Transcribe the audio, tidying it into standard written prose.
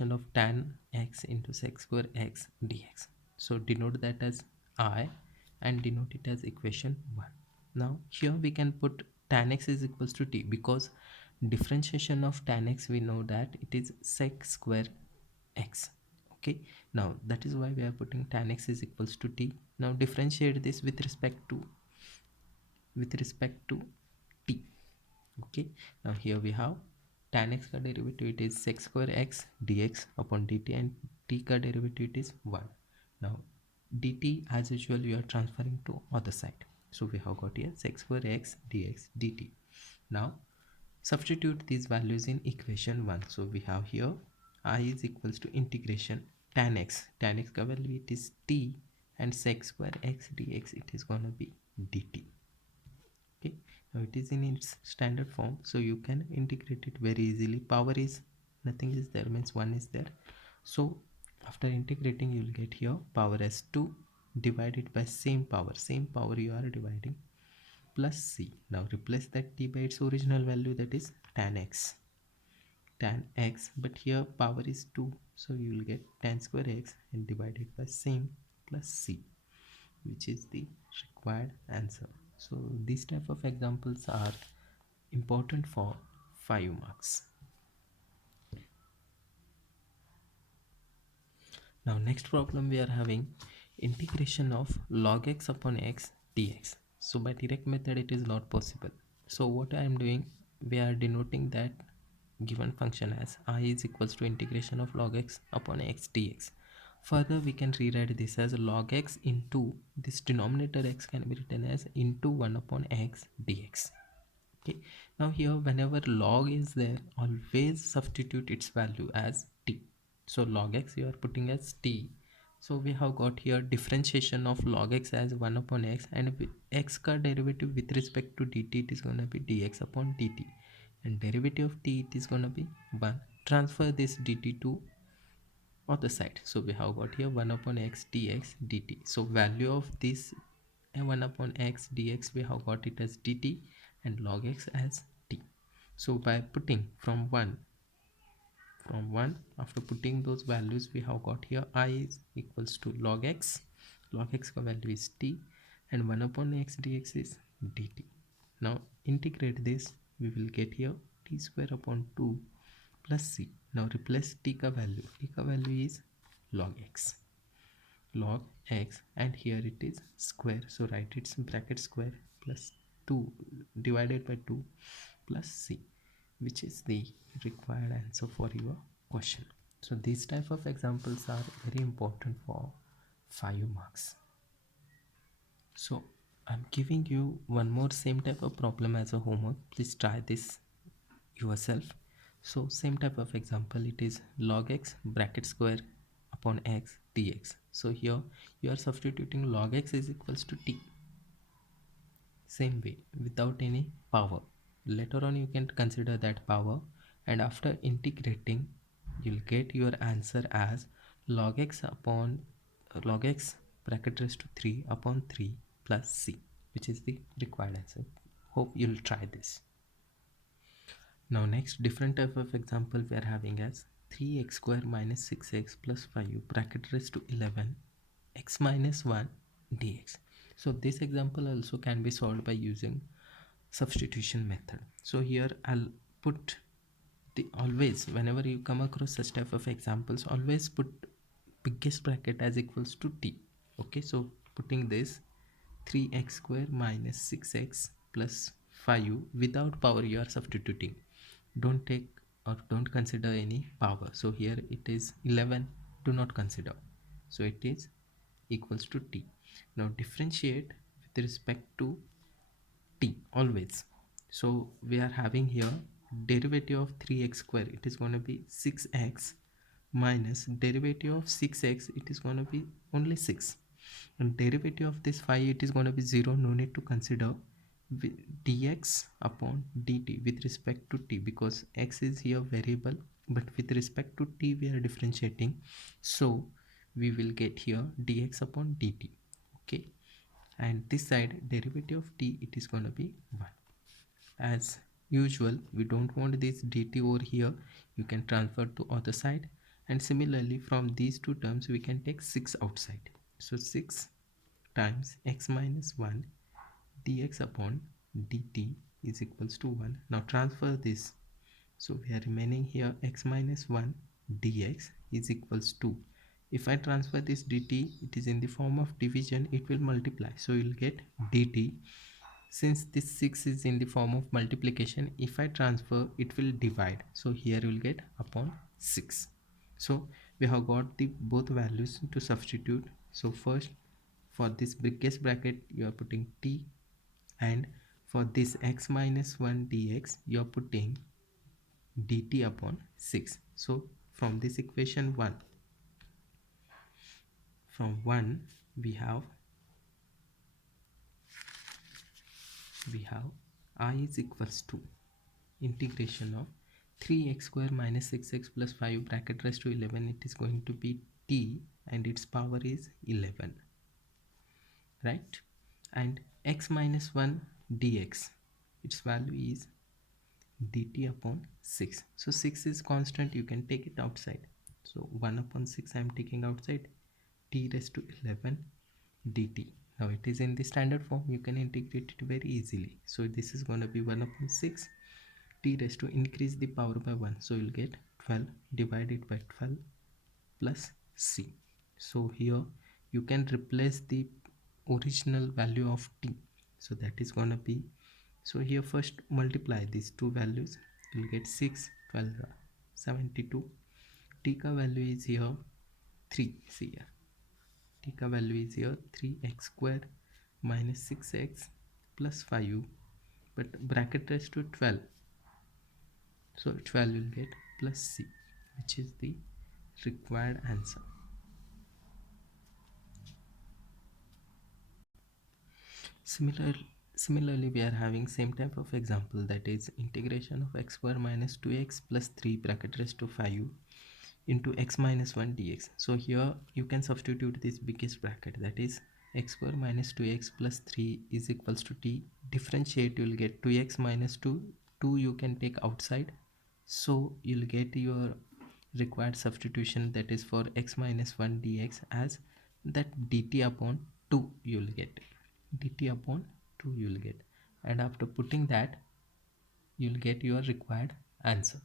of tan x into sec square x dx. So denote that as I and denote it as equation 1. Now here we can put tan x is equals to t, because differentiation of tan x, we know that it is sec square x. Okay, now that is why we are putting tan x is equals to t. Now differentiate this with respect to t. Okay, now here we have tan x ka derivative, it is sec square x dx upon dt, and t ka derivative it is 1. Now dt as usual we are transferring to other side, so we have got here sec square x dx dt. Now substitute these values in equation 1. So we have here I is equals to integration tan x ka value it is t, and sec square x dx it is gonna be dt. Okay, now it is in its standard form, so you can integrate it very easily. Power is nothing is there, means 1 is there, so after integrating you will get here power as 2 divided by same power you are dividing, plus c. Now replace that t by its original value, that is tan x, but here power is 2, so you will get tan square x and divided by same plus c, which is the required answer. So these type of examples are important for 5 marks. Now next problem we are having integration of log x upon x dx. So by direct method it is not possible. So what I am doing, we are denoting that given function as I is equals to integration of log x upon x dx. Further we can rewrite this as log x into this denominator x can be written as into 1 upon x dx. Okay, now here whenever log is there, always substitute its value as t. So log x you are putting as t. So we have got here differentiation of log x as 1 upon x, and x ka derivative with respect to dt it is going to be dx upon dt, and derivative of t it is going to be 1. Transfer this dt to other side, so we have got here 1 upon x dx dt. So value of this 1 upon x dx we have got it as dt, and log x as t. So by putting from 1 after putting those values we have got here I is equals to log x ka value is t, and 1 upon x dx is dt. Now integrate this, we will get here t square upon 2 plus c. Now replace t ka value is log x, and here it is square, so write its bracket square plus 2 divided by 2 plus c, which is the required answer for your question. So these type of examples are very important for 5 marks. So I'm giving you one more same type of problem as a homework, please try this yourself. So same type of example, it is log x bracket square upon x dx. So here you are substituting log x is equals to t, same way without any power. Later on you can consider that power, and after integrating you'll get your answer as log x bracket raised to 3 upon 3 plus c, which is the required answer. Hope you'll try this. Now next different type of example we are having as 3x square minus 6x plus 5 bracket raised to 11 x minus 1 dx. So this example also can be solved by using substitution method. So here I'll put the, always whenever you come across such type of examples, always put biggest bracket as equals to t. Okay, so putting this 3x square minus 6x plus 5 without power you are substituting, don't take or don't consider any power. So here it is 11, do not consider, so it is equals to t. Now differentiate with respect to t always. So we are having here derivative of 3x square, it is going to be 6x minus derivative of 6x, it is going to be only 6, and derivative of this 5 it is going to be 0, no need to consider, dx upon dt with respect to t, because x is here variable, but with respect to t we are differentiating, so we will get here dx upon dt. Okay, and this side derivative of t it is going to be 1. As usual we don't want this dt over here, you can transfer to other side, And similarly, from these two terms we can take 6 outside. So 6 times x minus 1 dx upon dt is equals to 1. Now transfer this. So we are remaining here x minus 1 dx is equals to, if I transfer this dt, it is in the form of division, it will multiply. So you'll get dt. Since this 6 is in the form of multiplication, if I transfer, it will divide. So here you will get upon 6. So we have got the both values to substitute. So first, for this biggest bracket you are putting t, and for this x minus 1 dx you are putting dt upon 6. So from this equation 1, from 1 we have I is equals to integration of 3x square minus 6x plus 5 bracket raised to 11. It is going to be t and its power is 11, right? And x minus 1 dx, its value is dt upon 6. So 6 is constant, you can take it outside. So 1 upon 6 I am taking outside, t raised to 11 dt. Now it is in the standard form, you can integrate it very easily. So this is going to be 1 upon 6, t raised to increase the power by 1. So you'll get 12 divided by 12 plus c. So here you can replace the original value of t. So that is going to be, so here first multiply these two values, you'll get 6, 12, 72. T ka value is here 3. See here, t ka value is here 3x square minus 6x plus 5, but bracket raised to 12. So 12 will get plus c, which is the required answer. Similarly, we are having same type of example, that is integration of x square minus 2x plus 3 bracket raised to 5 into x minus 1 dx. So here you can substitute this biggest bracket, that is x square minus 2x plus 3 is equals to t. Differentiate, you will get 2x minus 2. 2 you can take outside. So you'll get your required substitution, that is for x minus 1 dx as that dt upon 2 you'll get. Dt upon 2 you'll get, and after putting that you'll get your required answer.